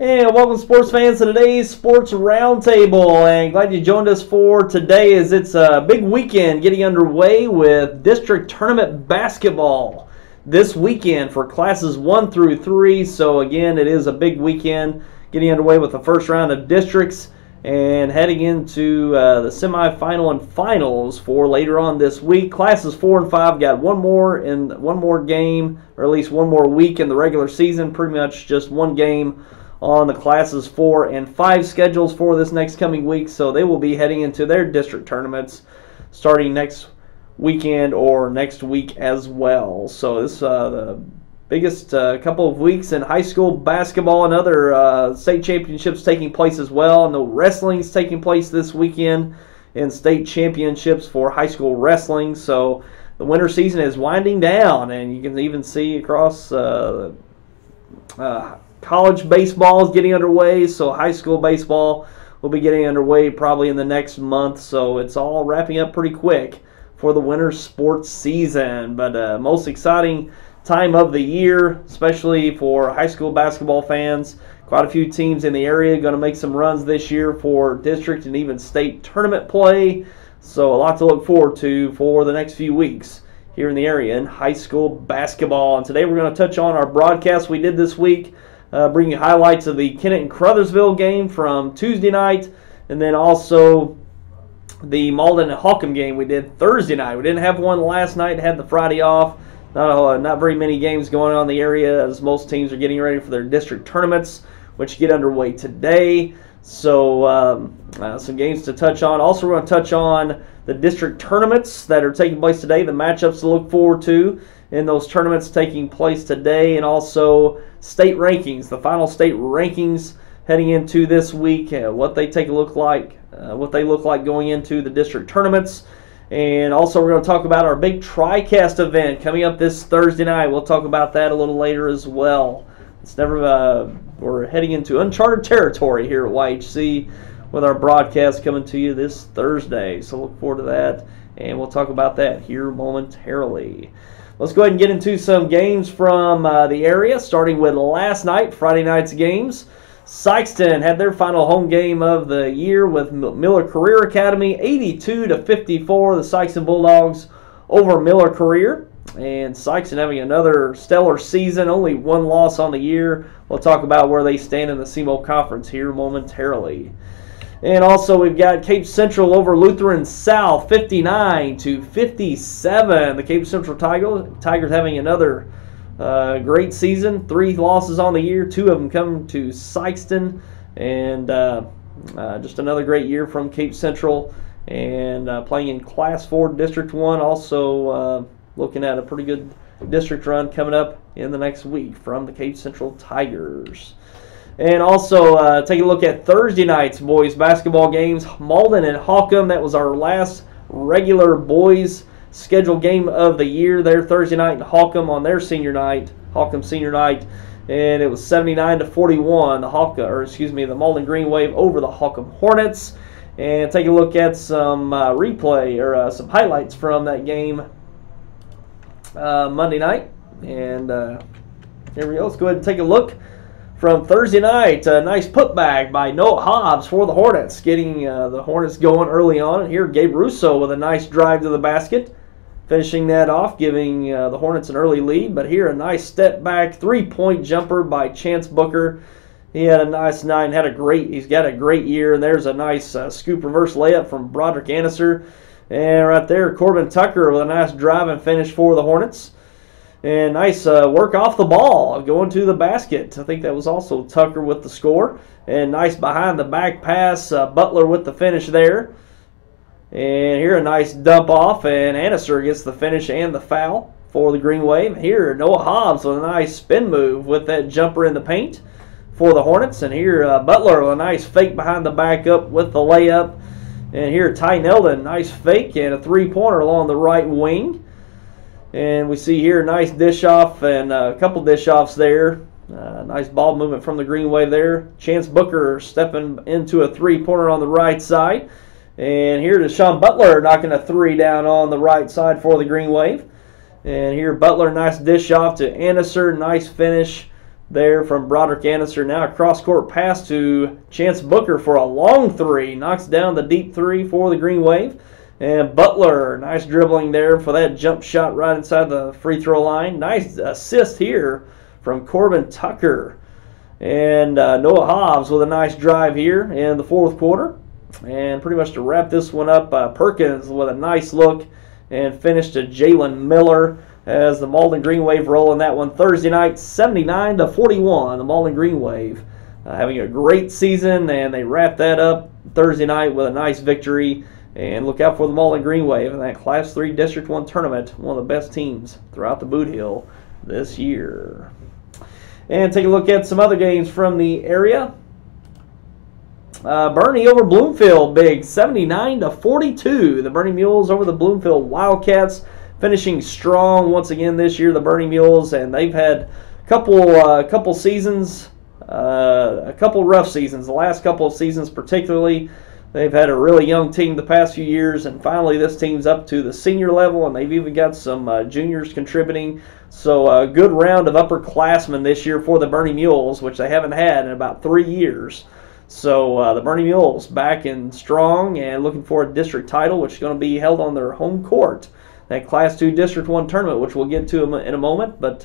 And welcome, sports fans, to today's Sports Roundtable. And glad you joined us for today, as it's a big weekend getting underway with district tournament basketball this weekend for classes 1 through 3. So again, it is a big weekend getting underway with the first round of districts and heading into the semifinal and finals for later on this week. Classes 4 and 5 got one more game, or at least one more week in the regular season. Pretty much just one game on the classes 4 and 5 schedules for this next coming week, so they will be heading into their district tournaments starting next weekend or next week as well. So this is the biggest couple of weeks in high school basketball, and other state championships taking place as well. And the wrestling's taking place this weekend in state championships for high school wrestling. So the winter season is winding down, and you can even see across college baseball is getting underway, so high school baseball will be getting underway probably in the next month. So it's all wrapping up pretty quick for the winter sports season. But most exciting time of the year, especially for high school basketball fans. Quite a few teams in the area going to make some runs this year for district and even state tournament play. So a lot to look forward to for the next few weeks here in the area in high school basketball. And today we're going to touch on our broadcast we did this week, bringing you highlights of the Kennett and Crothersville game from Tuesday night, and then also the Malden-Holcomb game we did Thursday night. We didn't have one last night, had the Friday off. Not very many games going on in the area, as most teams are getting ready for their district tournaments, which get underway today. So some games to touch on. Also, we're going to touch on the district tournaments that are taking place today, the matchups to look forward to in those tournaments taking place today, and also state rankings, the final state rankings heading into this week, what they look like going into the district tournaments. And also we're going to talk about our big Tri-Cast event coming up this Thursday night. We'll talk about that a little later as well. We're heading into uncharted territory here at YHC with our broadcast coming to you this Thursday. So look forward to that, and we'll talk about that here momentarily. Let's go ahead and get into some games from the area, starting with last night, Friday night's games. Sykeston had their final home game of the year with Miller Career Academy, 82-54. The Sykeston Bulldogs over Miller Career. And Sykeston having another stellar season, only one loss on the year. We'll talk about where they stand in the SEMO Conference here momentarily. And also we've got Cape Central over Lutheran South, 59-57. The Cape Central Tigers having another great season. 3 losses on the year, 2 of them coming to Sykeston. And just another great year from Cape Central. And playing in Class 4 District 1. Also looking at a pretty good district run coming up in the next week from the Cape Central Tigers. And also take a look at Thursday night's boys basketball games. Malden and Holcomb, that was our last regular boys scheduled game of the year there Thursday night, and Holcomb on their senior night, Holcomb senior night, and it was 79-41. The Malden Green Wave over the Holcomb Hornets. And take a look at some replay or some highlights from that game Monday night. And here we go. Let's go ahead and take a look from Thursday night. A nice putback by Noah Hobbs for the Hornets, getting the Hornets going early on. And here Gabe Russo with a nice drive to the basket, finishing that off, giving the Hornets an early lead. But here a nice step back 3-point jumper by Chance Booker. He had a nice night and he's got a great year. And there's a nice scoop reverse layup from Broderick Anniser. And right there, Corbin Tucker with a nice drive and finish for the Hornets. And nice work off the ball, going to the basket. I think that was also Tucker with the score. And nice behind-the-back pass, Butler with the finish there. And here a nice dump off, and Anniser gets the finish and the foul for the Green Wave. Here, Noah Hobbs with a nice spin move with that jumper in the paint for the Hornets. And here, Butler with a nice fake behind the back up with the layup. And here, Ty Nelden, nice fake and a 3-pointer along the right wing. And we see here a nice dish off and a couple dish offs there. Nice ball movement from the Green Wave there. Chance Booker stepping into a 3-pointer on the right side. And here to Sean Butler knocking a 3 down on the right side for the Green Wave. And here Butler, nice dish off to Anniser. Nice finish there from Broderick Annister. Now a cross-court pass to Chance Booker for a long three. Knocks down the deep three for the Green Wave. And Butler, nice dribbling there for that jump shot right inside the free throw line. Nice assist here from Corbin Tucker. And Noah Hobbs with a nice drive here in the fourth quarter. And pretty much to wrap this one up, Perkins with a nice look and finish to Jalen Miller as the Malden Green Wave roll in that one Thursday night, 79-41. The Malden Green Wave having a great season, and they wrap that up Thursday night with a nice victory. And look out for the Malden Green Wave in that Class 3 District 1 tournament, one of the best teams throughout the Boot Hill this year. And take a look at some other games from the area. Bernie over Bloomfield, big 79-42. The Bernie Mules over the Bloomfield Wildcats, finishing strong once again this year. The Bernie Mules, and they've had a couple seasons, a couple rough seasons. The last couple of seasons, particularly, they've had a really young team the past few years, and finally this team's up to the senior level, and they've even got some juniors contributing. So a good round of upperclassmen this year for the Bernie Mules, which they haven't had in about 3 years. So the Bernie Mules back in strong and looking for a district title, which is going to be held on their home court. That Class 2 District 1 tournament, which we'll get to in a moment. But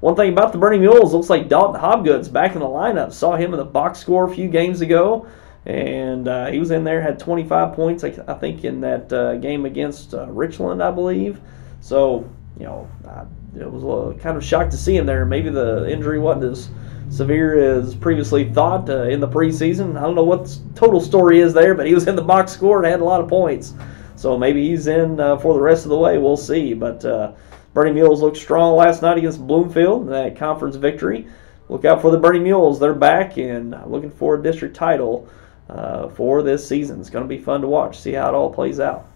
one thing about the Bernie Mules, looks like Dalton Hobgood's back in the lineup. Saw him in the box score a few games ago. And he was in there, had 25 points, I think, in that game against Richland, I believe. So, you know, it was kind of shocked to see him there. Maybe the injury wasn't as severe as previously thought in the preseason. I don't know what the total story is there, but he was in the box score and had a lot of points. So maybe he's in for the rest of the way. We'll see. But Bernie Mules looked strong last night against Bloomfield in that conference victory. Look out for the Bernie Mules. They're back and looking for a district title for this season. It's going to be fun to watch, see how it all plays out.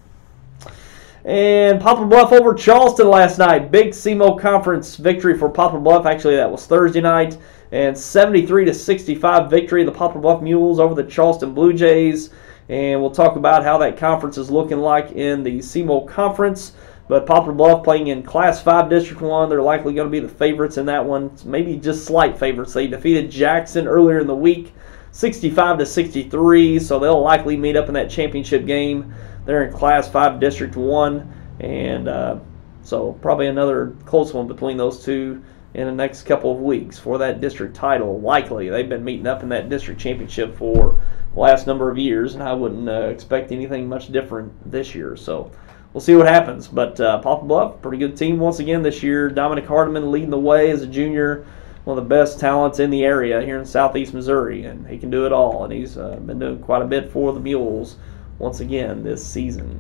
And Poplar Bluff over Charleston last night. Big CMO Conference victory for Poplar Bluff. Actually, that was Thursday night. And 73-65 victory of the Poplar Bluff Mules over the Charleston Blue Jays. And we'll talk about how that conference is looking like in the CMO Conference. But Poplar Bluff playing in Class 5 District 1. They're likely going to be the favorites in that one. Maybe just slight favorites. They defeated Jackson earlier in the week, 65-63. So they'll likely meet up in that championship game. They're in Class 5 District 1, and so probably another close one between those two in the next couple of weeks for that district title. Likely. They've been meeting up in that district championship for the last number of years, and I wouldn't expect anything much different this year. So we'll see what happens. But Poplar Bluff, pretty good team once again this year. Dominic Hardiman leading the way as a junior, one of the best talents in the area here in southeast Missouri, and he can do it all, and he's been doing quite a bit for the Mules once again this season.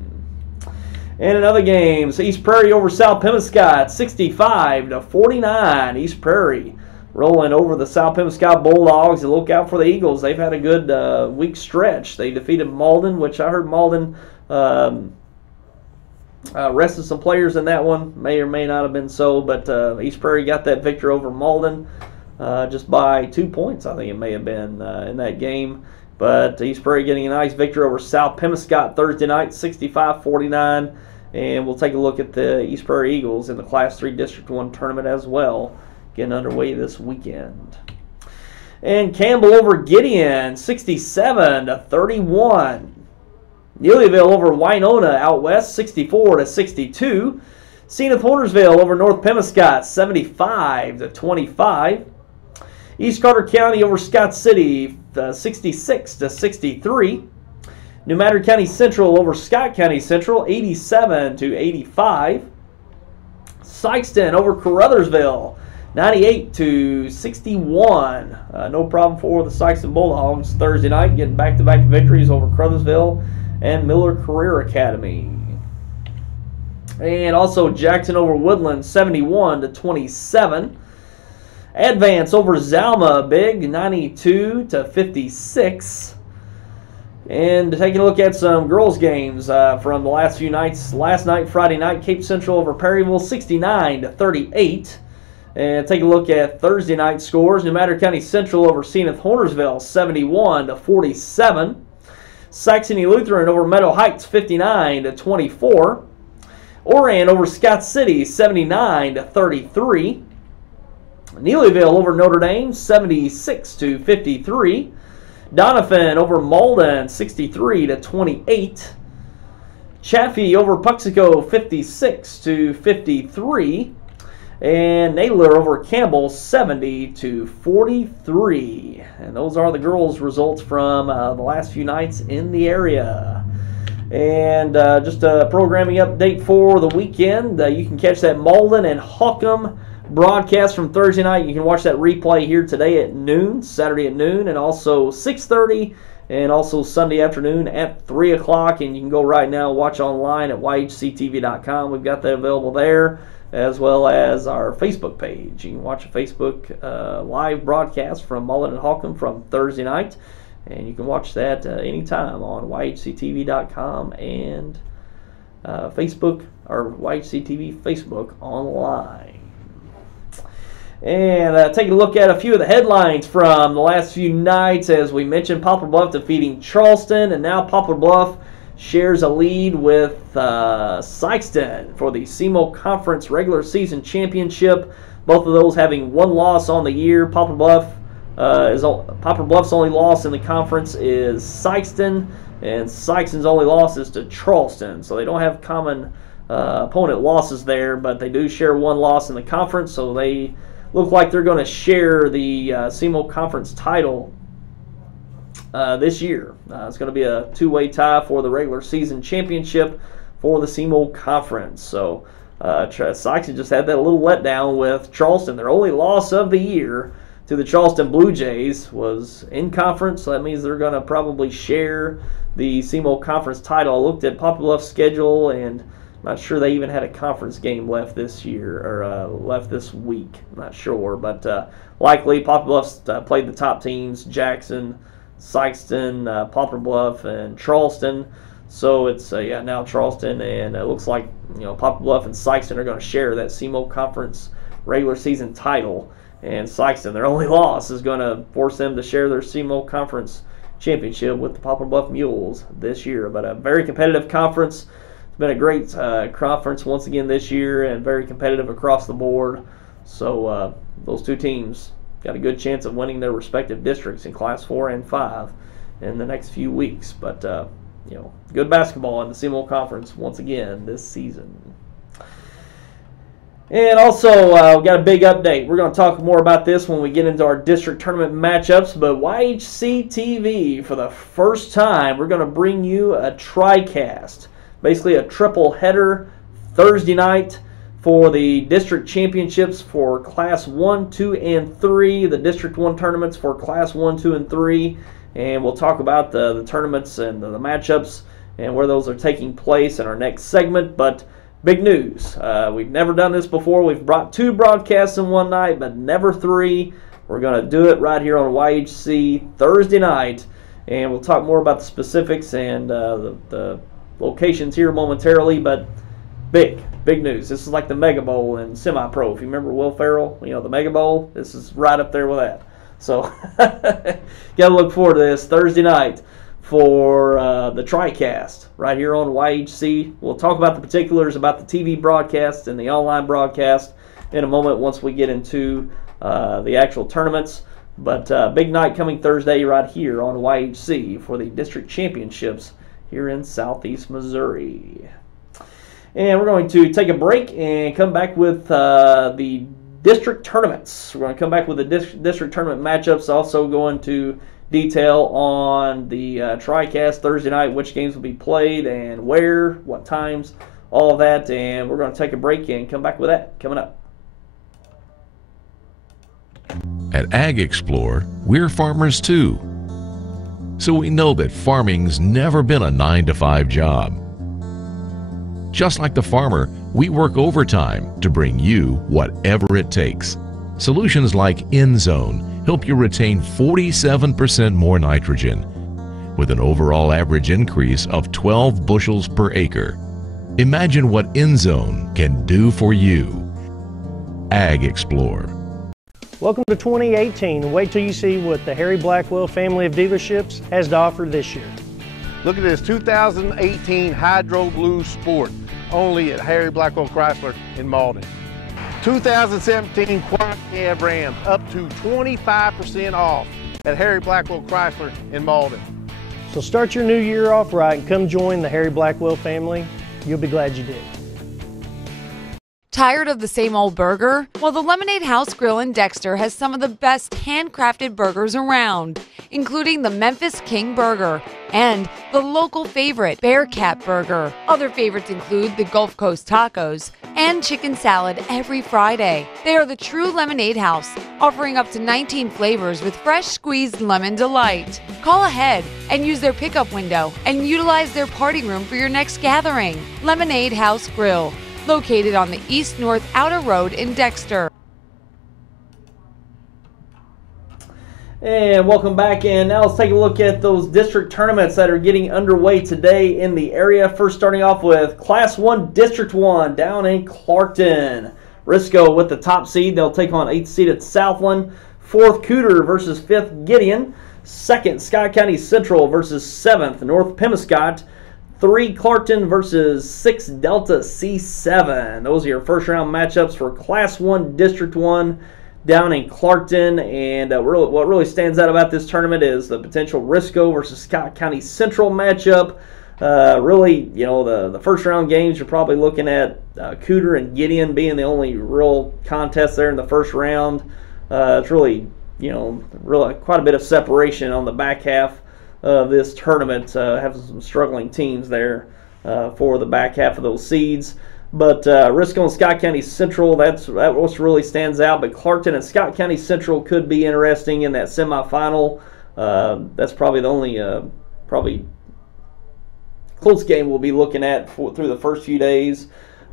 And in other games, East Prairie over South Pemiscot, 65-49. East Prairie rolling over the South Pemiscot Bulldogs. And look out for the Eagles. They've had a good week stretch. They defeated Malden, which I heard Malden rested some players in that one. May or may not have been so, but East Prairie got that victory over Malden just by 2 points, I think it may have been in that game. But East Prairie getting a nice victory over South Pemiscot Thursday night, 65-49. And we'll take a look at the East Prairie Eagles in the Class 3 District 1 tournament as well, getting underway this weekend. And Campbell over Gideon, 67-31. Neelyville over Winona out west, 64-62. Zenith Hornersville over North Pemiscot, 75-25. East Carter County over Scott City, 66-63. New Madrid County Central over Scott County Central, 87-85. Sykeston over Caruthersville, 98-61. No problem for the Sykeston Bulldogs Thursday night, getting back-to-back victories over Caruthersville and Miller Career Academy. And also Jackson over Woodland, 71-27. Advance over Zalma, big, 92-56. And taking a look at some girls' games from the last few nights. Last night, Friday night, Cape Central over Perryville, 69-38. And take a look at Thursday night scores. New Madrid County Central over Zenith Hornersville, 71-47. Saxony Lutheran over Meadow Heights, 59-24. Oran over Scott City, 79-33. Neelyville over Notre Dame, 76-53. Doniphan over Malden, 63-28. Chaffee over Puxico, 56-53. And Naylor over Campbell, 70-43. And those are the girls' results from the last few nights in the area. And just a programming update for the weekend. You can catch that Malden and Holcomb broadcast from Thursday night. You can watch that replay here today at noon, Saturday at noon, and also 6:30, and also Sunday afternoon at 3 o'clock. And you can go right now, watch online at YHCTV.com. We've got that available there, as well as our Facebook page. You can watch a Facebook live broadcast from Malden and Holcomb from Thursday night, and you can watch that anytime on YHCTV.com and Facebook, or YHCTV Facebook online. And taking a look at a few of the headlines from the last few nights. As we mentioned, Poplar Bluff defeating Charleston, and now Poplar Bluff shares a lead with Sikeston for the SEMO Conference regular season championship. Both of those having one loss on the year. Poplar Bluff's only loss in the conference is Sikeston, and Sikeston's only loss is to Charleston. So they don't have common opponent losses there, but they do share one loss in the conference, so they look like they're going to share the SEMO Conference title this year. It's going to be a two-way tie for the regular season championship for the SEMO Conference. So Sikeston just had that little letdown with Charleston. Their only loss of the year to the Charleston Blue Jays was in conference, so that means they're going to probably share the SEMO Conference title. I looked at Poplar Bluff's schedule, and I'm not sure they even had a conference game left this year, or left this week. I'm not sure, but likely Poplar Bluff's played the top teams: Jackson, Sikeston, Poplar Bluff, and Charleston. So it's now Charleston, and it looks like Poplar Bluff and Sikeston are going to share that SEMO Conference regular season title. And Sikeston, their only loss is going to force them to share their SEMO Conference championship with the Poplar Bluff Mules this year. But a very competitive conference. It's been a great conference once again this year, and very competitive across the board. So those two teams got a good chance of winning their respective districts in Class 4 and 5 in the next few weeks. But good basketball in the SEMO Conference once again this season. And also, we've got a big update. We're going to talk more about this when we get into our district tournament matchups. But YHC TV, for the first time, we're going to bring you a Tri-Cast. Basically a triple header Thursday night for the district championships for Class 1, 2, and 3. The District 1 tournaments for Class 1, 2, and 3. And we'll talk about the tournaments and the matchups and where those are taking place in our next segment. But big news. We've never done this before. We've brought 2 broadcasts in one night, but never 3. We're going to do it right here on YHC Thursday night. And we'll talk more about the specifics and the locations here momentarily. But big news. This is like the Mega Bowl in semi-pro. If you remember Will Ferrell, the Mega Bowl, this is right up there with that. So got to look forward to this Thursday night for the Tri-Cast right here on YHC. We'll talk about the particulars about the TV broadcast and the online broadcast in a moment once we get into the actual tournaments. But big night coming Thursday right here on YHC for the district championships here in Southeast Missouri. And we're going to take a break and come back with the district tournaments. We're going to come back with the district tournament matchups, also go into detail on the Tri-Cast Thursday night, which games will be played and where, what times, all of that. And we're going to take a break and come back with that coming up. At Ag Explorer, we're farmers too. So we know that farming's never been a 9-to-5 job. Just like the farmer, we work overtime to bring you whatever it takes. Solutions like InZone help you retain 47% more nitrogen, with an overall average increase of 12 bushels per acre. Imagine what InZone can do for you. Ag Explorer. Welcome to 2018. Wait till you see what the Harry Blackwell family of dealerships has to offer this year. Look at this 2018 Hydro Blue Sport, only at Harry Blackwell Chrysler in Malden. 2017 Quad Cab Ram up to 25% off at Harry Blackwell Chrysler in Malden. So start your new year off right and come join the Harry Blackwell family. You'll be glad you did. Tired of the same old burger? Well, the Lemonade House Grill in Dexter has some of the best handcrafted burgers around, including the Memphis King Burger and the local favorite, Bearcat Burger. Other favorites include the Gulf Coast Tacos and chicken salad every Friday. They are the true Lemonade House, offering up to 19 flavors with fresh squeezed lemon delight. Call ahead and use their pickup window and utilize their party room for your next gathering. Lemonade House Grill, located on the east-north outer road in Dexter. And welcome back, and now let's take a look at those district tournaments that are getting underway today in the area. First, starting off with Class 1 District 1 down in Clarkton. Risco with the top seed. They'll take on 8th seed at Southland. 4th, Cooter versus 5th, Gideon. 2nd, Scott County Central versus 7th, North Pemiscot. 3, Clarkton versus 6, Delta C7. Those are your first round matchups for Class 1 District 1 down in Clarkton. And what really stands out about this tournament is the potential Risco versus Scott County Central matchup. Really, you know, the first round games, you're probably looking at Cooter and Gideon being the only real contest there in the first round. It's really, you know, really quite a bit of separation on the back half of this tournament. Have some struggling teams there for the back half of those seeds. But Risco and Scott County Central, that's what really stands out. But Clarkton and Scott County Central could be interesting in that semifinal. That's probably the only probably close game we'll be looking at through the first few days.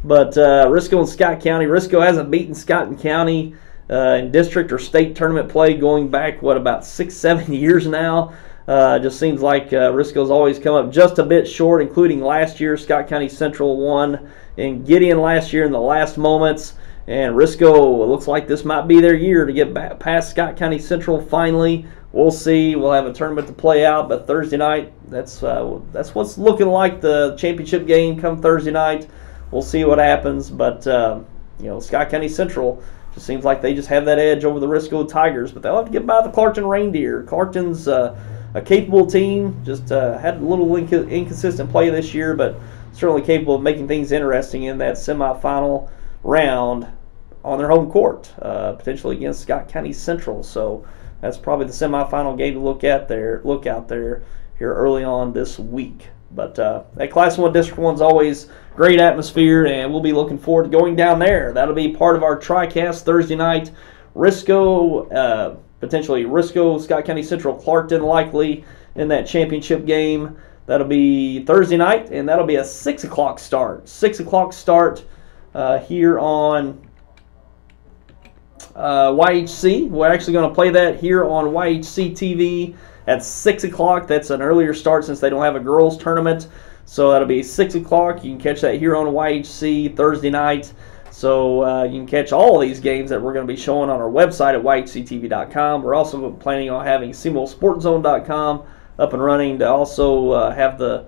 But Risco and Scott County, Risco hasn't beaten Scott County in district or state tournament play going back, what, about 6-7 years now. Just seems like Risco's always come up just a bit short, including last year. Scott County Central won in Gideon last year in the last moments. And Risco, it looks like this might be their year to get back past Scott County Central finally. We'll see. We'll have a tournament to play out, but Thursday night, that's what's looking like the championship game come Thursday night. We'll see what happens, but you know, Scott County Central just seems like they just have that edge over the Risco Tigers, but they'll have to get by the Clarkton Reindeer. Clarkton's a capable team, just had a little inconsistent play this year, but certainly capable of making things interesting in that semifinal round on their home court, potentially against Scott County Central. So that's probably the semifinal game to look out there here early on this week. But that Class 1 District 1 is always great atmosphere, and we'll be looking forward to going down there. That'll be part of our Tri-Cast Thursday night. Risco, potentially Risco, Scott County Central, Clarkton likely in that championship game. That'll be Thursday night, and that'll be a 6 o'clock start. 6 o'clock start here on YHC. We're actually going to play that here on YHC TV at 6 o'clock. That's an earlier start since they don't have a girls tournament. So that'll be 6 o'clock. You can catch that here on YHC Thursday night. So you can catch all of these games that we're going to be showing on our website at YHCTV.com. We're also planning on having SeamoreSportZone.com up and running to also have the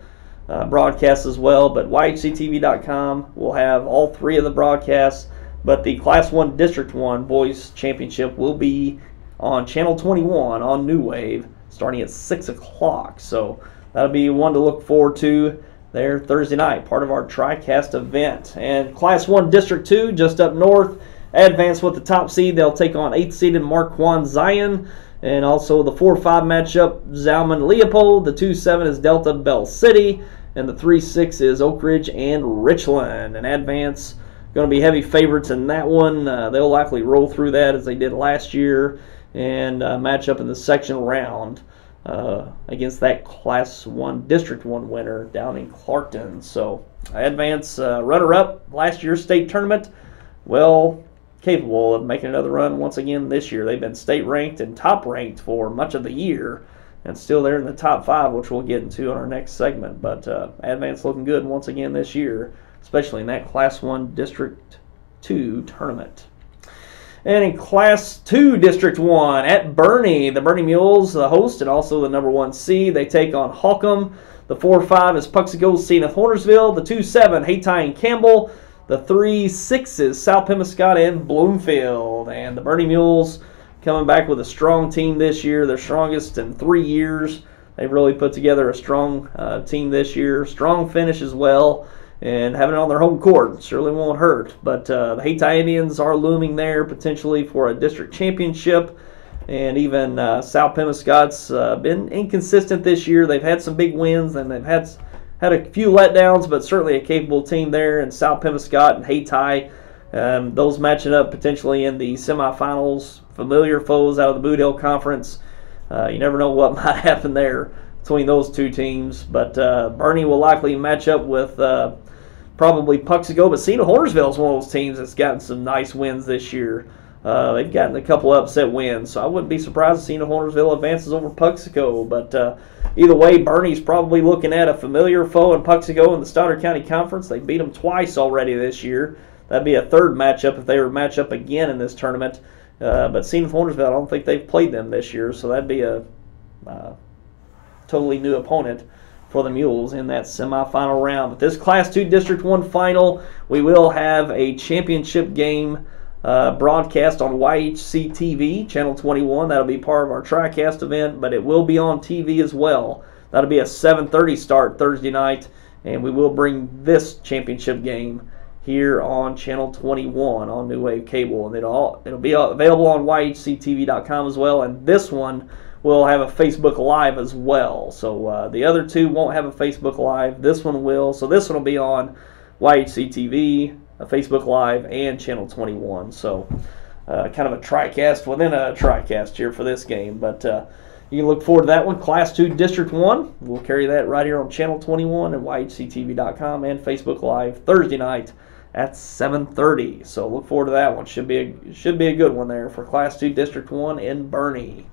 broadcasts as well. But YHCTV.com will have all three of the broadcasts. But the Class 1 District 1 Boys Championship will be on Channel 21 on New Wave starting at 6 o'clock. So that'll be one to look forward to there Thursday night, part of our Tri-Cast event. And Class 1 District 2, just up north, Advance with the top seed. They'll take on 8th seeded Marquand Zion. And also the 4-5 matchup, Zalman Leopold. The 2-7 is Delta Bell City. And the 3-6 is Oak Ridge and Richland. And Advance going to be heavy favorites in that one. They'll likely roll through that as they did last year and match up in the sectional round against that Class 1 District 1 winner down in Clarkton. So Advance runner-up last year's state tournament, well capable of making another run once again this year. They've been state ranked and top ranked for much of the year and still there in the top 5, which we'll get into on our next segment. But Advance looking good once again this year, especially in that Class 1 District 2 tournament. And in Class 2 District 1 at Bernie, the Bernie Mules, the host and also the number 1 seed, they take on Holcomb. The 4-5 is Puxico, Zenith Hornersville. The 2-7, Hayti and Campbell. the 3-6s, South Pemiscot and Bloomfield. And the Bernie Mules coming back with a strong team this year, their strongest in 3 years. They've really put together a strong team this year. Strong finish as well, and having it on their home court surely won't hurt. But the Hayti Indians are looming there potentially for a district championship. And even South Pemiscot's been inconsistent this year. They've had some big wins, and they've had a few letdowns, but certainly a capable team there. And South Pemiscot and Hayti, those matching up potentially in the semifinals. Familiar foes out of the Boot Hill Conference. You never know what might happen there between those two teams. But Bernie will likely match up with probably Puxico. But Cena Hornersville is one of those teams that's gotten some nice wins this year. They've gotten a couple upset wins, so I wouldn't be surprised if Cena Hornersville advances over Puxico. But either way, Bernie's probably looking at a familiar foe in Puxico in the Stoddard County Conference. They beat them twice already this year. That'd be a third matchup if they were to match up again in this tournament. But Cena Hornersville, I don't think they've played them this year, so that'd be a totally new opponent for the Mules in that semifinal round. But this Class 2 District 1 final, we will have a championship game broadcast on YHC TV, Channel 21. That'll be part of our Tri-Cast event, but it will be on TV as well. That'll be a 7:30 start Thursday night, and we will bring this championship game here on Channel 21 on New Wave Cable, and it'll be available on YHCTV.com as well. And this one will have a Facebook Live as well. So the other two won't have a Facebook Live. This one will. So this one will be on YHC TV, a Facebook Live, and Channel 21. So kind of a Tri-Cast within a Tri-Cast here for this game. But you can look forward to that one. Class 2 District 1. We'll carry that right here on Channel 21 and YHCTV.com and Facebook Live Thursday night at 7:30. So look forward to that one. Should be a good one there for Class 2 District 1 in Bernie.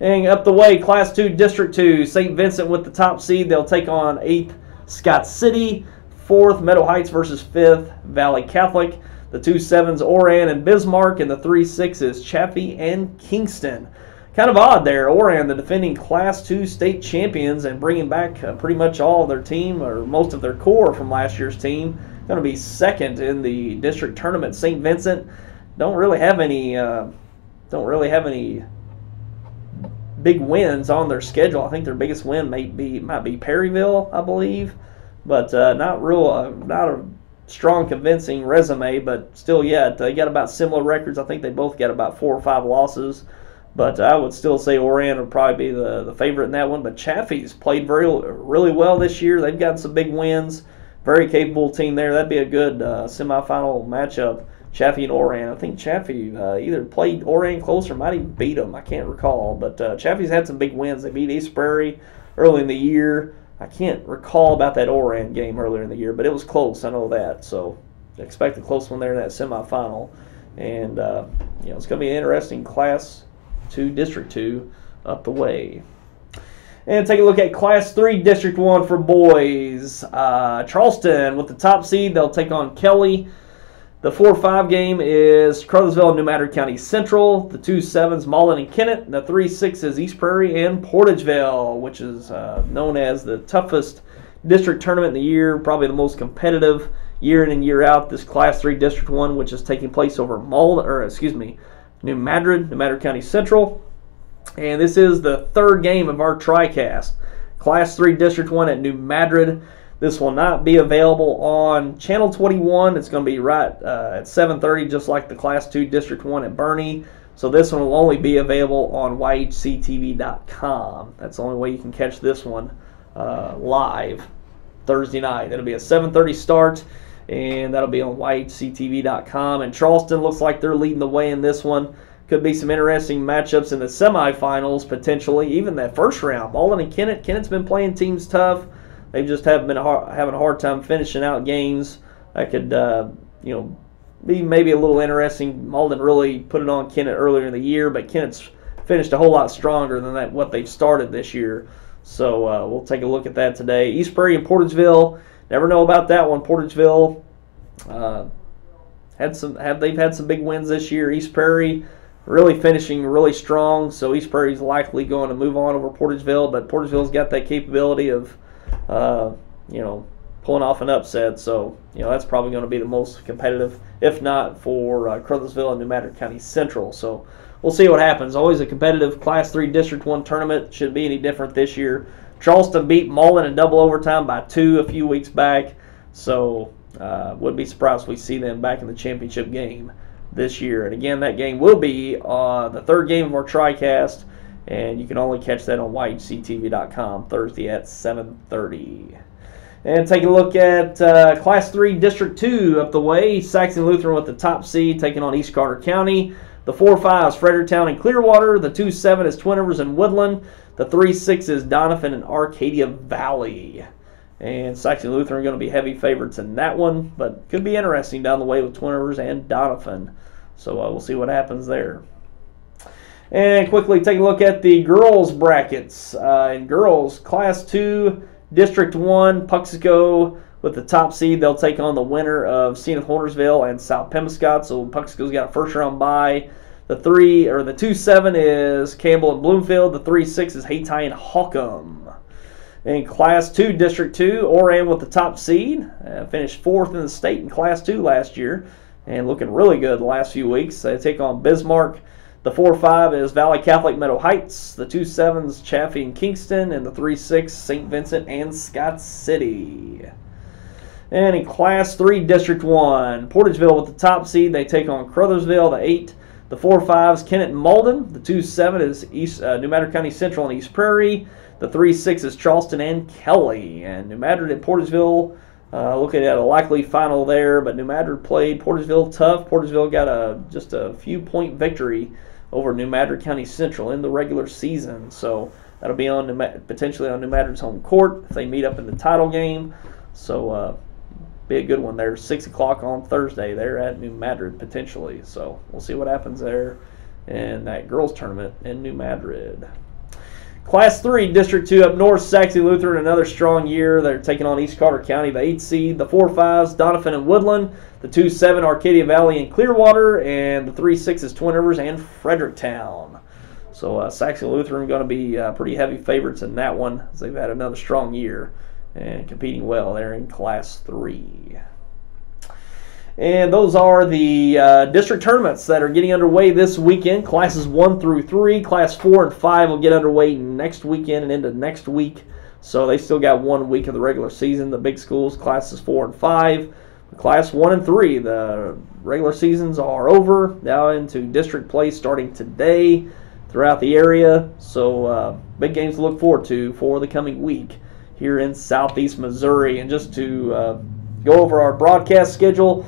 And up the way, Class 2 District 2, St. Vincent with the top seed. They'll take on 8th Scott City, 4th Meadow Heights versus 5th Valley Catholic. The 2-7s Oran and Bismarck, and the 3-6s Chaffee and Kingston. Kind of odd there. Oran, the defending Class 2 state champions, and bringing back pretty much all of their team, or most of their core from last year's team. Going to be second in the district tournament. St. Vincent don't really have any big wins on their schedule. I think their biggest win might be Perryville, I believe, but not a strong, convincing resume. But still, yet they got about similar records. I think they both got about 4 or 5 losses. But I would still say Oran would probably be the favorite in that one. But Chaffee's played really well this year. They've gotten some big wins. Very capable team there. That'd be a good semifinal matchup, Chaffee and Oran. I think Chaffee either played Oran close or might even beat them. I can't recall. But Chaffee's had some big wins. They beat East Prairie early in the year. I can't recall about that Oran game earlier in the year, but it was close. I know that. So expect a close one there in that semifinal. And it's going to be an interesting Class 2 District 2 up the way. And take a look at Class 3 District 1 for boys. Charleston with the top seed. They'll take on Kelly. The 4-5 game is Crothersville and New Madrid County Central. The 2-7s Malden and Kennett. The 3-6s East Prairie and Portageville, which is known as the toughest district tournament in the year. Probably the most competitive year in and year out. This Class 3 District 1, which is taking place over New Madrid County Central. And this is the third game of our Tri-Cast. Class 3 District 1 at New Madrid. This will not be available on Channel 21. It's going to be right at 7:30, just like the Class 2 District 1 at Bernie. So this one will only be available on YHCTV.com. That's the only way you can catch this one live Thursday night. It'll be a 7:30 start, and that'll be on YHCTV.com. And Charleston looks like they're leading the way in this one. Could be some interesting matchups in the semifinals, potentially. Even that first round. Malden and Kennett. Kennett's been playing teams tough. They just have been having a hard time finishing out games. That could, be maybe a little interesting. Malden really put it on Kennett earlier in the year, but Kennett's finished a whole lot stronger than what they've started this year. So we'll take a look at that today. East Prairie and Portageville. Never know about that one. Portageville they've had some big wins this year. East Prairie really finishing really strong, so East Prairie's likely going to move on over Portageville, but Portageville's got that capability of, pulling off an upset. So, that's probably going to be the most competitive, if not for Crothersville and New Madrid County Central. So we'll see what happens. Always a competitive Class 3 District 1 tournament. Shouldn't be any different this year. Charleston beat Malden in double overtime by 2 a few weeks back. So wouldn't be surprised if we see them back in the championship game this year. And again, that game will be the third game of our Tri-Cast. And you can only catch that on YHCTV.com Thursday at 7:30. And take a look at Class 3 District 2 up the way. Saxon Lutheran with the top seed taking on East Carter County. The 4-5 is Fredericktown and Clearwater. The 2-7 is Twin Rivers and Woodland. The 3-6 is Doniphan and Arcadia Valley. And Saxon Lutheran are going to be heavy favorites in that one, but could be interesting down the way with Twin Rivers and Doniphan. So we'll see what happens there. And quickly take a look at the girls brackets. In girls, Class 2, District 1, Puxico with the top seed. They'll take on the winner of Zenith Hornersville and South Pemiscot. So Puxico's got a first round bye. The 2-7 is Campbell and Bloomfield. The 3-6 is Hayti and Holcomb. In Class 2, District 2, Oran with the top seed. Finished 4th in the state in Class 2 last year. And looking really good the last few weeks. They take on Bismarck. The 4-5 is Valley Catholic Meadow Heights. The 2-7 is Chaffee and Kingston. And the 3-6, St. Vincent and Scott City. And in Class 3, District 1, Portageville with the top seed. They take on Crothersville. The 8, the 4-5 is Kennett and Malden. The 2-7 is New Madrid County Central and East Prairie. The 3-6 is Charleston and Kelly. And New Madrid and Portageville looking at a likely final there. But New Madrid played Portageville tough. Portageville got just a few point victory over New Madrid County Central in the regular season. So that'll be on potentially on New Madrid's home court if they meet up in the title game. So be a good one there. 6 o'clock on Thursday there at New Madrid potentially. So we'll see what happens there in that girls tournament in New Madrid. Class 3, District 2 up north, Saxon Lutheran, another strong year. They're taking on East Carter County, the 8 seed. The 4-5s, Doniphan and Woodland. The 2-7, Arcadia Valley and Clearwater. And the 3-6 is Twin Rivers and Fredericktown. So Saxon Lutheran going to be pretty heavy favorites in that one, as they've had another strong year and competing well there in Class 3. And those are the district tournaments that are getting underway this weekend. Classes 1 through 3. Class 4 and 5 will get underway next weekend and into next week. So they still got 1 week of the regular season. The big schools, classes 4 and 5. Class 1 and 3, the regular seasons are over. Now into district play starting today throughout the area. So big games to look forward to for the coming week here in Southeast Missouri. And just to go over our broadcast schedule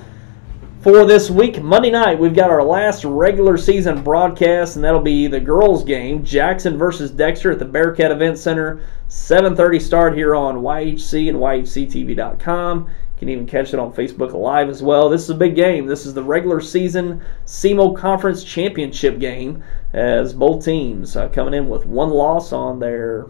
for this week, Monday night, we've got our last regular season broadcast, and that'll be the girls' game, Jackson versus Dexter at the Bearcat Event Center, 7:30 start here on YHC and YHCTV.com. You can even catch it on Facebook Live as well. This is a big game. This is the regular season SEMO Conference Championship game, as both teams coming in with 1 loss on their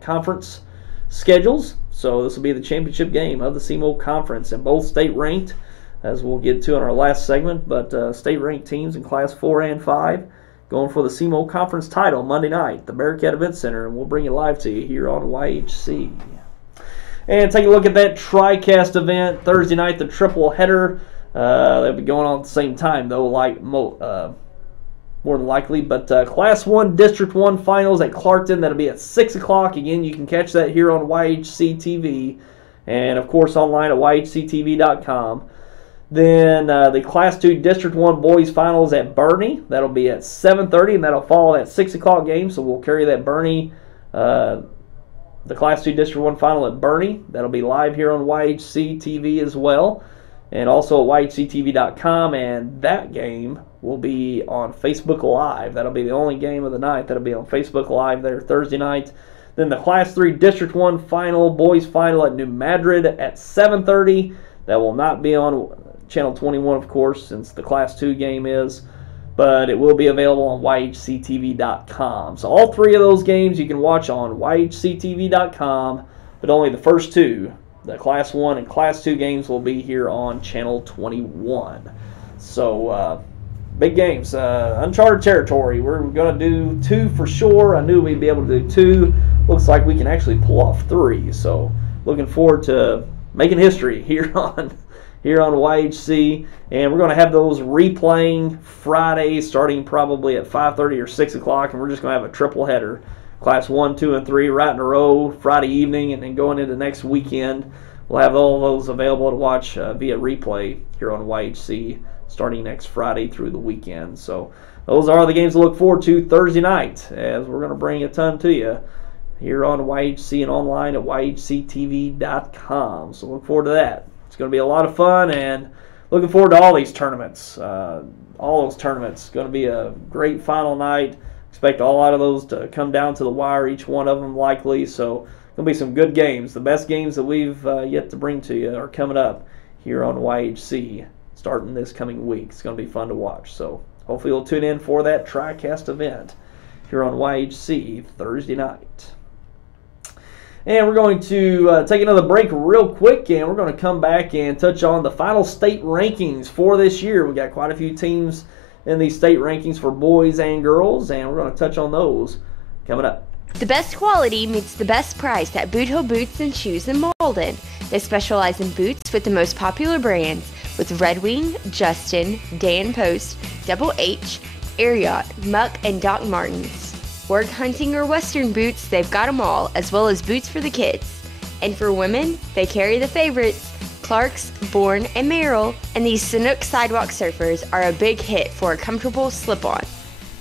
conference schedules. So this will be the championship game of the SEMO Conference, and both state ranked, as we'll get to in our last segment. But state ranked teams in Class 4 and 5 going for the SEMO Conference title Monday night, the Bearcat Event Center, and we'll bring it live to you here on YHC. And take a look at that Tri-Cast event Thursday night, the triple header. They'll be going on at the same time though, like more than likely. But Class 1, District 1 finals at Clarkton. That'll be at 6 o'clock. Again, you can catch that here on YHC TV. And, of course, online at YHCTV.com. Then the Class 2, District 1 boys finals at Bernie. That'll be at 7:30, and that'll follow that 6 o'clock game. So we'll carry that Bernie, the Class 2, District 1 final at Bernie. That'll be live here on YHC TV as well. And also at YHCTV.com, and that game will be on Facebook Live. That'll be the only game of the night that'll be on Facebook Live there Thursday night. Then the Class 3 District 1 final, boys final at New Madrid at 7:30. That will not be on Channel 21, of course, since the Class 2 game is, but it will be available on YHCTV.com. So all 3 of those games you can watch on YHCTV.com, but only the first 2. The Class 1 and Class 2 games will be here on Channel 21. So, big games. Uncharted territory. We're going to do 2 for sure. I knew we'd be able to do 2 looks like we can actually pull off 3. So looking forward to making history here on YHC, and we're going to have those replaying Friday starting probably at 5:30 or 6 o'clock, and we're just going to have a triple header, Class 1, 2, and 3 right in a row Friday evening, and then going into next weekend. We'll have all those available to watch via replay here on YHC starting next Friday through the weekend. So those are the games to look forward to Thursday night, as we're going to bring a ton to you here on YHC and online at YHCTV.com. So look forward to that. It's going to be a lot of fun, and looking forward to all these tournaments. All those tournaments. Going to be a great final night. Expect a lot of those to come down to the wire, each one of them likely. So going to be some good games. The best games that we've yet to bring to you are coming up here on YHC starting this coming week. It's going to be fun to watch. So hopefully you'll tune in for that Tri-Cast event here on YHC Thursday night. And we're going to take another break real quick, and we're going to come back and touch on the final state rankings for this year. We got quite a few teams in these state rankings for boys and girls, and we're going to touch on those coming up. The best quality meets the best price at Boot Hill Boots and Shoes in Malden. They specialize in boots with the most popular brands with Red Wing, Justin, Dan Post, Double H, Air Yacht, Muck, and Doc Martens. Work hunting or western boots, they've got them all, as well as boots for the kids. And for women, they carry the favorites, Clark's, Bourne, and Merrill, and these Chinook Sidewalk Surfers are a big hit for a comfortable slip-on.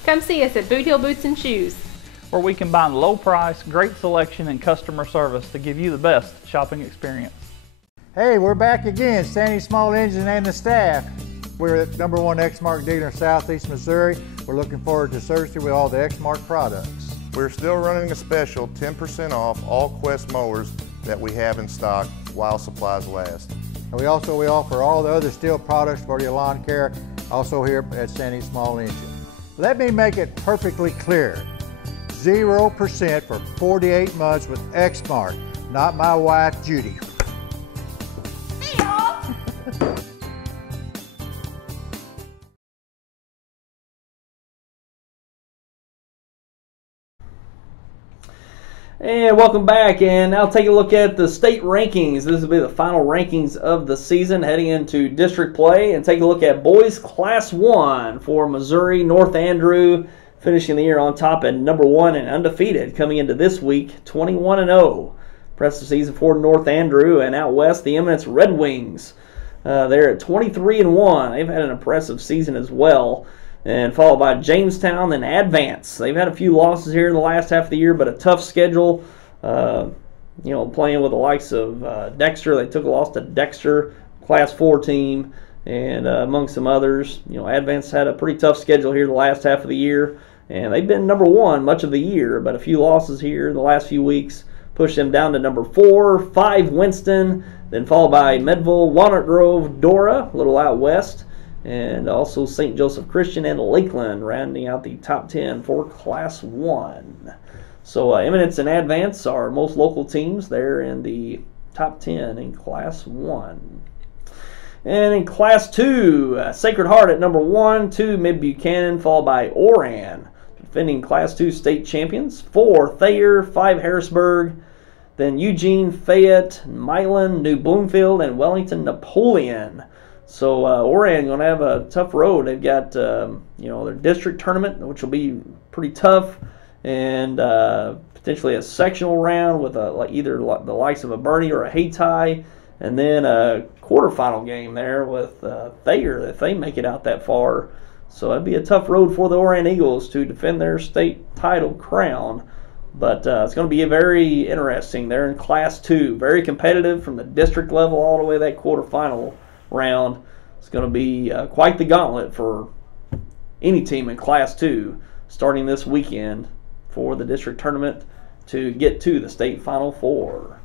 Come see us at Boot Hill Boots and Shoes, where we combine low price, great selection, and customer service to give you the best shopping experience. Hey, we're back again, Sandy Small Engine and the staff. We're at #1 Exmark dealer in Southeast Missouri. We're looking forward to servicing with all the Exmark products. We're still running a special 10% off all Quest mowers that we have in stock while supplies last. And we offer all the other steel products for your lawn care, also here at Sandy Small Engine. Let me make it perfectly clear. 0% for 48 months with Exmark, not my wife, Judy. Hey, y'all! And welcome back, and now take a look at the state rankings. This will be the final rankings of the season heading into district play, and take a look at boys Class 1 for Missouri. North Andrew finishing the year on top at #1 and undefeated coming into this week, 21-0. Impressive season for North Andrew. And out west, the Eminence Red Wings. They're at 23-1. They've had an impressive season as well. And followed by Jamestown and Advance. They've had a few losses here in the last half of the year, but a tough schedule. Playing with the likes of Dexter. They took a loss to Dexter, Class 4 team, and among some others. Advance had a pretty tough schedule here the last half of the year, and they've been #1 much of the year, but a few losses here in the last few weeks pushed them down to #4. 5 Winston, then followed by Medville, Walnut Grove, Dora, a little out west, and also St. Joseph Christian and Lakeland rounding out the top 10 for Class 1. So Eminence and Advance are most local teams. They're in the top 10 in Class 1. And in Class 2, Sacred Heart at #1, 2 Mid-Buchanan, followed by Oran, defending Class 2 state champions. 4 Thayer, 5 Harrisburg, then Eugene, Fayette, Milan, New Bloomfield, and Wellington Napoleon. So Oran going to have a tough road. They've got their district tournament, which will be pretty tough, and potentially a sectional round with either the likes of a Bernie or a Haytie, and then a quarterfinal game there with Thayer if they make it out that far. So that'd be a tough road for the Oran Eagles to defend their state title crown. But it's going to be very interesting. They're in Class 2, very competitive from the district level all the way to that quarterfinal round. It's going to be quite the gauntlet for any team in Class 2 starting this weekend for the district tournament to get to the state Final Four.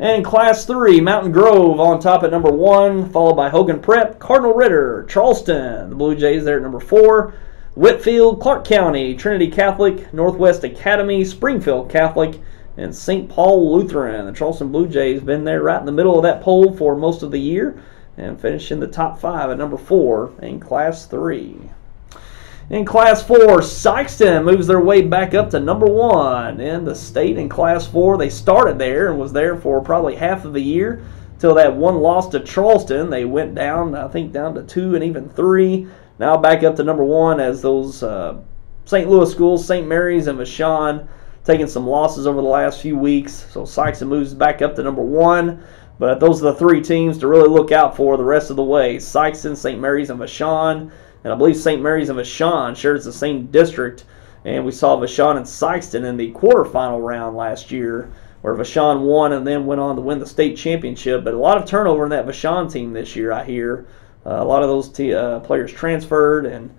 And in Class 3, Mountain Grove on top at #1, followed by Hogan Prep, Cardinal Ritter, Charleston, the Blue Jays there at #4, Whitfield, Clark County, Trinity Catholic, Northwest Academy, Springfield Catholic, and St. Paul Lutheran. The Charleston Blue Jays been there right in the middle of that poll for most of the year and finished in the top 5 at #4 in Class 3. In Class 4, Sykeston moves their way back up to number 1 in the state in Class 4. They started there and was there for probably half of the year till that one loss to Charleston. They went down, I think, down to 2 and even 3. Now back up to number 1 as those St. Louis schools, St. Mary's and Vashon, taking some losses over the last few weeks. So Sykeston moves back up to number 1. But those are the 3 teams to really look out for the rest of the way. Sykeston, St. Mary's, and Vashon. And I believe St. Mary's and Vashon shares the same district. And we saw Vashon and Sykeston in the quarterfinal round last year, where Vashon won and then went on to win the state championship. But a lot of turnover in that Vashon team this year, I hear. A lot of those players transferred, and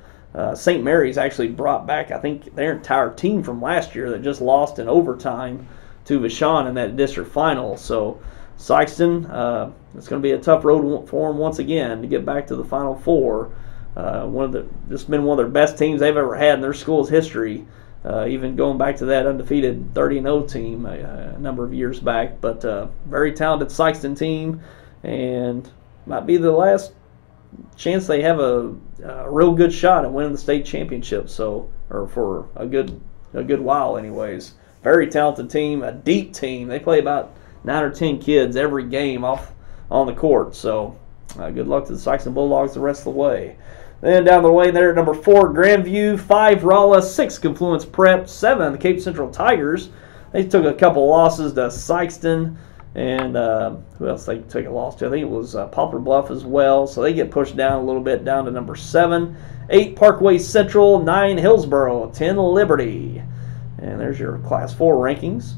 St. Mary's actually brought back, I think, their entire team from last year that just lost in overtime to Vashon in that district final. So Sykeston, it's going to be a tough road for them once again to get back to the Final Four. This has been one of their best teams they've ever had in their school's history, even going back to that undefeated 30-0 team a number of years back. But very talented Sykeston team, and might be the last chance they have a real good shot at winning the state championship. So, or for a good while, anyways. Very talented team, a deep team. They play about 9 or 10 kids every game off on the court. So, good luck to the Sykeston Bulldogs the rest of the way. Then down the way there at number 4, Grandview, 5, Rolla, 6, Confluence Prep, 7, the Cape Central Tigers. They took a couple losses to Sykeston, and who else they took a loss to? I think it was Poplar Bluff as well. So they get pushed down a little bit, down to number 7. 8, Parkway Central, 9, Hillsboro, 10, Liberty. And there's your Class 4 rankings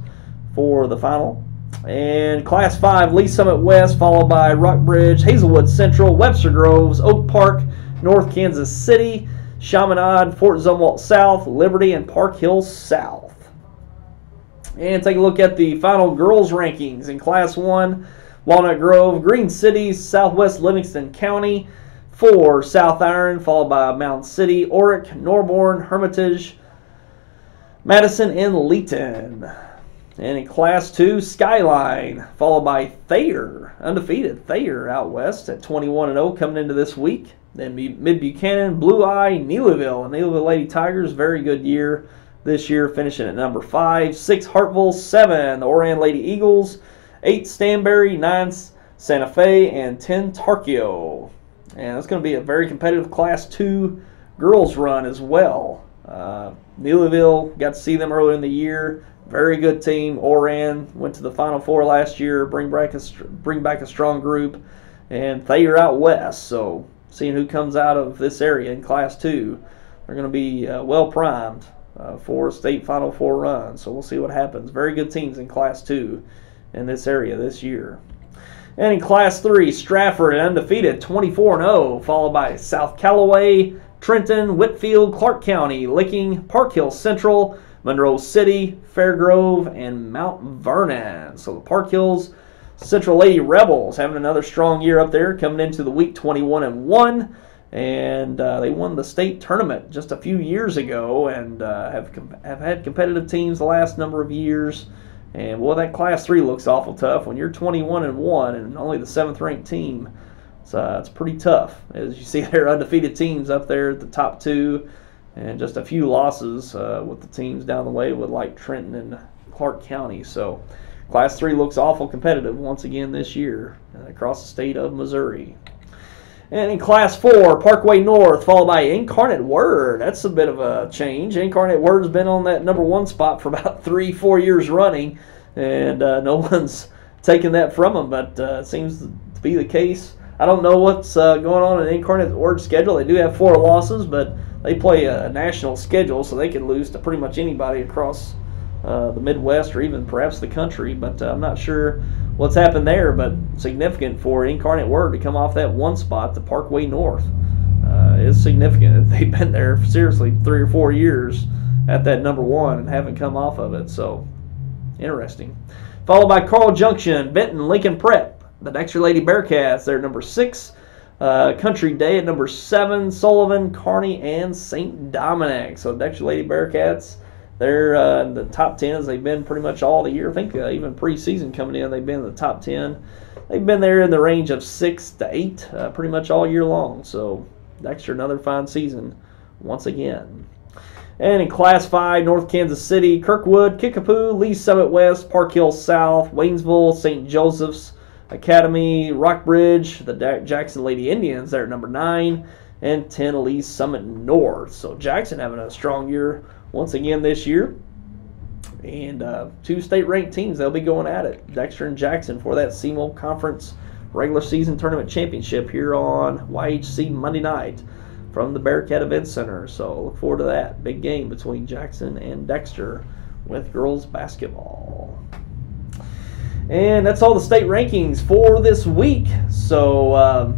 for the final. And Class 5, Lee Summit West, followed by Rockbridge, Hazelwood Central, Webster Groves, Oak Park, North Kansas City, Chaminade, Fort Zumwalt South, Liberty, and Park Hill South. And take a look at the final girls' rankings. In Class 1, Walnut Grove, Green City, Southwest Livingston County, 4, South Iron, followed by Mountain City, Oric, Norborn, Hermitage, Madison, and Leeton. And in Class 2, Skyline, followed by Thayer, undefeated Thayer out west at 21-0 coming into this week. Then Mid-Buchanan, Blue Eye, Neelyville, and Neelyville Lady Tigers, very good year this year, finishing at number 5. 6, Hartville, 7, the Oran Lady Eagles, 8, Stanberry, 9, Santa Fe, and 10, Tarkio. And it's going to be a very competitive Class 2 girls run as well. Neelyville, got to see them earlier in the year. Very good team. Oran went to the Final Four last year. Bring back a strong group. And Thayer out west. So seeing who comes out of this area in Class 2, they're going to be well primed for a state Final Four run. So we'll see what happens. Very good teams in Class 2 in this area this year. And in Class 3, Stratford undefeated 24-0, followed by South Callaway, Trenton, Whitfield, Clark County, Licking, Park Hill Central, Monroe City, Fairgrove, and Mount Vernon. So the Park Hills Central Lady Rebels having another strong year up there, coming into the week 21-1, and they won the state tournament just a few years ago, and have had competitive teams the last number of years. And boy, that Class 3 looks awful tough when you're 21-1 and only the 7th ranked team. It's pretty tough, as you see their undefeated teams up there at the top 2, and just a few losses with the teams down the way with like Trenton and Clark County. So Class 3 looks awful competitive once again this year across the state of Missouri. And in Class 4, Parkway North, followed by Incarnate Word. That's a bit of a change. Incarnate Word's been on that number 1 spot for about 3-4 years running, and no one's taken that from them, but it seems to be the case. I don't know what's going on in Incarnate Word's schedule. They do have 4 losses, but they play a national schedule, so they can lose to pretty much anybody across the Midwest or even perhaps the country. But I'm not sure what's happened there, but significant for Incarnate Word to come off that 1 spot to Parkway North. Is significant. They've been there seriously 3 or 4 years at that number 1 and haven't come off of it. So interesting. Followed by Carl Junction, Benton, Lincoln Prep. The Dexter Lady Bearcats, they're number 6. Country Day at number 7. Sullivan, Kearney, and St. Dominic. So Dexter Lady Bearcats, they're in the top 10 as they've been pretty much all the year. I think even preseason coming in, they've been in the top 10. They've been there in the range of 6 to 8 pretty much all year long. So Dexter, another fine season once again. And in Class 5, North Kansas City, Kirkwood, Kickapoo, Lee Summit West, Park Hill South, Waynesville, St. Joseph's Academy, Rockbridge, the Jackson Lady Indians, they're at number 9, and 10, Lee Summit North. So Jackson having a strong year once again this year. And 2 state-ranked teams, they'll be going at it, Dexter and Jackson, for that CMO Conference regular season tournament championship here on YHC Monday night from the Bearcat Event Center. So look forward to that big game between Jackson and Dexter with girls basketball. And that's all the state rankings for this week. So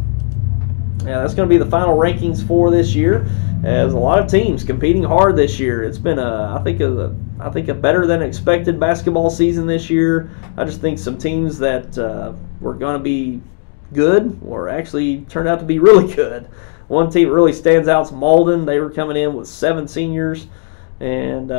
yeah, that's going to be the final rankings for this year. As a lot of teams competing hard this year. It's been I think a better than expected basketball season this year. I just think some teams that were going to be good or actually turned out to be really good. One team that really stands out is Malden. They were coming in with 7 seniors, and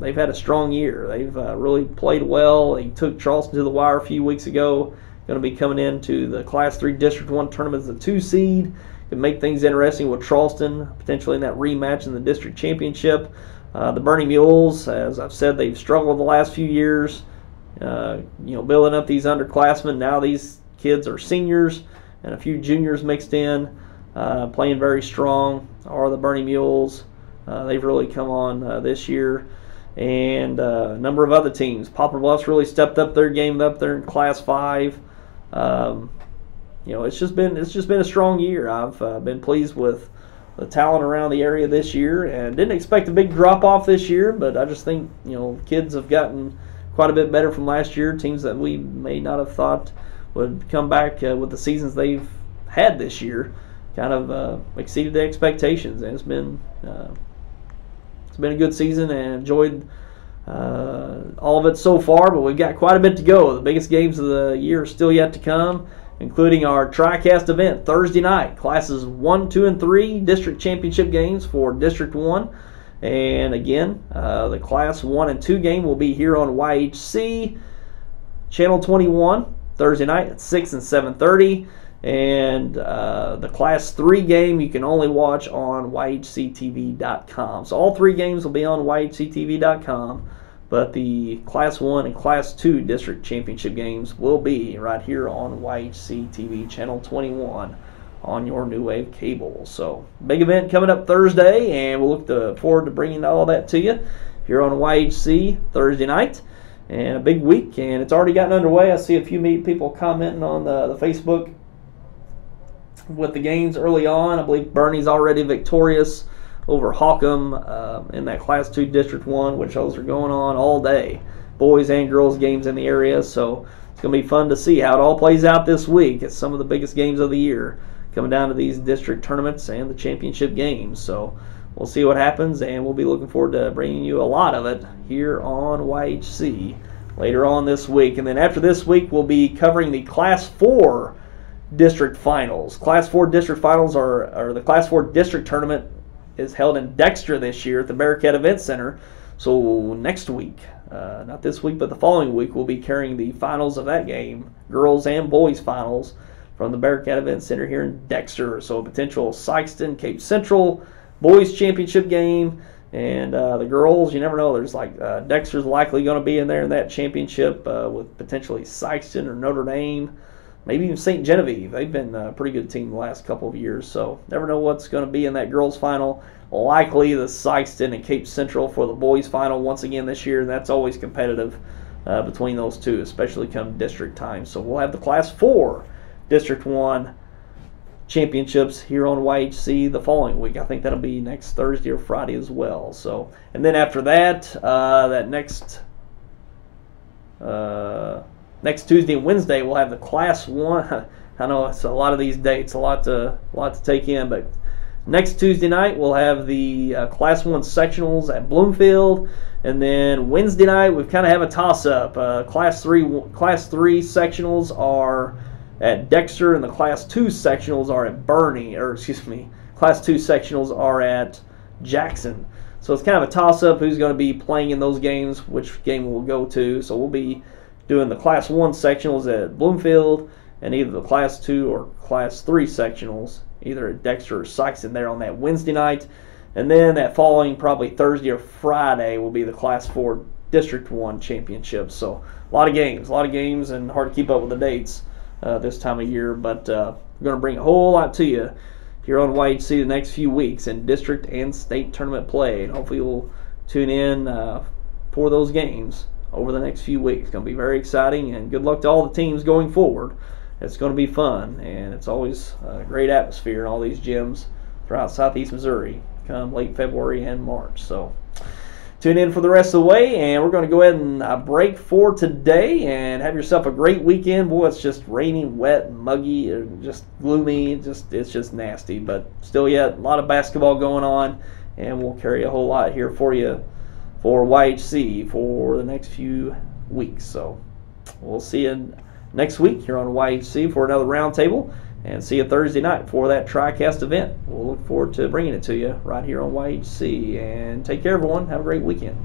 they've had a strong year. They've really played well. They took Charleston to the wire a few weeks ago. Going to be coming into the Class 3 District 1 tournament as a 2 seed. Can make things interesting with Charleston, potentially in that rematch in the district championship. The Bernie Mules, as I've said, they've struggled the last few years, building up these underclassmen. Now these kids are seniors and a few juniors mixed in. Playing very strong are the Bernie Mules. They've really come on this year. And a number of other teams. Poplar Bluffs really stepped up their game up there in Class 5. It's just been a strong year. I've been pleased with the talent around the area this year, and didn't expect a big drop off this year, but I just think kids have gotten quite a bit better from last year. Teams that we may not have thought would come back with the seasons they've had this year kind of exceeded the expectations, and it's been a good season and enjoyed all of it so far, but we've got quite a bit to go. The biggest games of the year are still yet to come, including our Tri-Cast event Thursday night. Classes 1, 2, and 3 district championship games for District 1. And again, the Class 1 and 2 game will be here on YHC Channel 21 Thursday night at 6 and 7:30. And the Class 3 game you can only watch on YHCTV.com. So all 3 games will be on YHCTV.com. But the Class 1 and Class 2 district championship games will be right here on YHC TV Channel 21 on your New Wave cable. So, big event coming up Thursday, and we'll look forward to bringing all that to you here on YHC Thursday night. And a big week, and it's already gotten underway. I see a few people commenting on the Facebook with the games early on. I believe Bernie's already victorious over Holcomb in that Class 2 District 1, which those are going on all day. Boys and girls games in the area, so it's going to be fun to see how it all plays out this week. It's some of the biggest games of the year coming down to these district tournaments and the championship games. So we'll see what happens, and we'll be looking forward to bringing you a lot of it here on YHC later on this week. And then after this week, we'll be covering the Class 4 district finals. Class 4 district finals are the Class 4 district tournament is held in Dexter this year at the Bearcat Event Center. So next week, not this week, but the following week, we'll be carrying the finals of that game, girls and boys finals, from the Bearcat Event Center here in Dexter. So a potential Sykeston, Cape Central boys championship game, and the girls, you never know. There's Dexter's likely going to be in there in that championship with potentially Sykeston or Notre Dame. Maybe even St. Genevieve. They've been a pretty good team the last couple of years, so never know what's going to be in that girls' final. Likely the Sykeston and Cape Central for the boys' final once again this year, and that's always competitive between those two, especially come district time. So we'll have the Class 4 District 1 championships here on YHC the following week. I think that'll be next Thursday or Friday as well. So, and then after that, next Tuesday and Wednesday, we'll have the Class 1. I know it's a lot of these dates, a lot to take in, but next Tuesday night, we'll have the Class 1 sectionals at Bloomfield. And then Wednesday night, we kind of have a toss-up. Class 3 sectionals are at Dexter, and the Class 2 sectionals are at Class 2 sectionals are at Jackson. So it's kind of a toss-up who's going to be playing in those games, which game we'll go to. So we'll be doing the Class 1 sectionals at Bloomfield, and either the Class 2 or Class 3 sectionals, either at Dexter or Sykeston there on that Wednesday night. And then that following probably Thursday or Friday will be the Class 4 District 1 championships. So a lot of games, and hard to keep up with the dates this time of year. But we're going to bring a whole lot to you here on YHC the next few weeks in district and state tournament play. And hopefully you'll tune in for those games over the next few weeks. It's going to be very exciting, and good luck to all the teams going forward. It's going to be fun, and it's always a great atmosphere in all these gyms throughout southeast Missouri come late February and March. So tune in for the rest of the way, and we're going to go ahead and break for today, and have yourself a great weekend. Boy, it's just rainy, wet, muggy, and just gloomy. It's just nasty, but still yet a lot of basketball going on, and we'll carry a whole lot here for you for YHC for the next few weeks. So we'll see you next week here on YHC for another roundtable, and see you Thursday night for that Tri-Cast event. We'll look forward to bringing it to you right here on YHC. And take care, everyone. Have a great weekend.